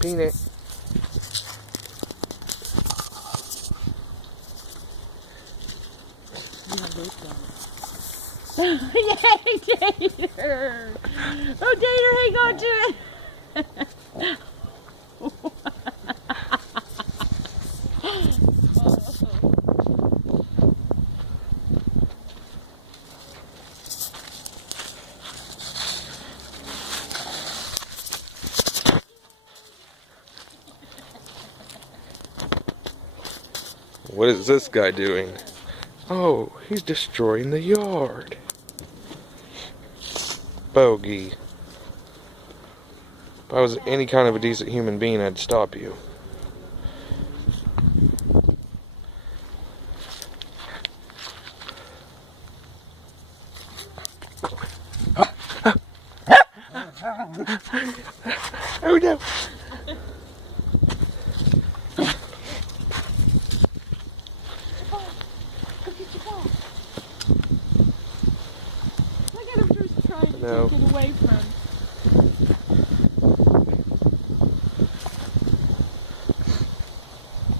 Peanut. Yay, Tater! Oh, Tater, hang on to it! What is this guy doing? Oh, he's destroying the yard. Bogey. If I was any kind of a decent human being, I'd stop you. Oh no! Look at him just trying to No. take it away from.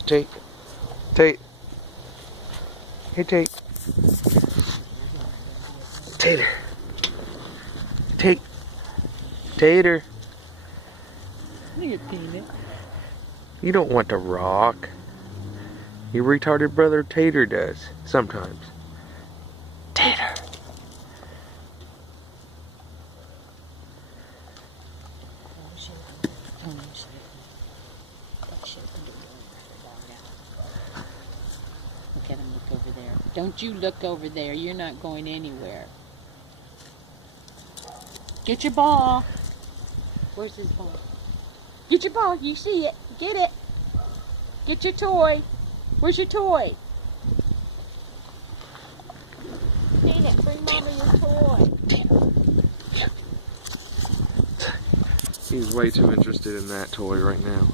Tate. Tate. Hey, Tate. Tater. Tate. Tater. Look at Peanut. You don't want to rock. Your retarded brother Tater does. Sometimes. Tater. Look at him look over there. Don't you look over there. You're not going anywhere. Get your ball. Where's his ball? Get your ball. You see it. Get it. Get your toy. Where's your toy? Peanut, bring Mama your toy. He's way too interested in that toy right now.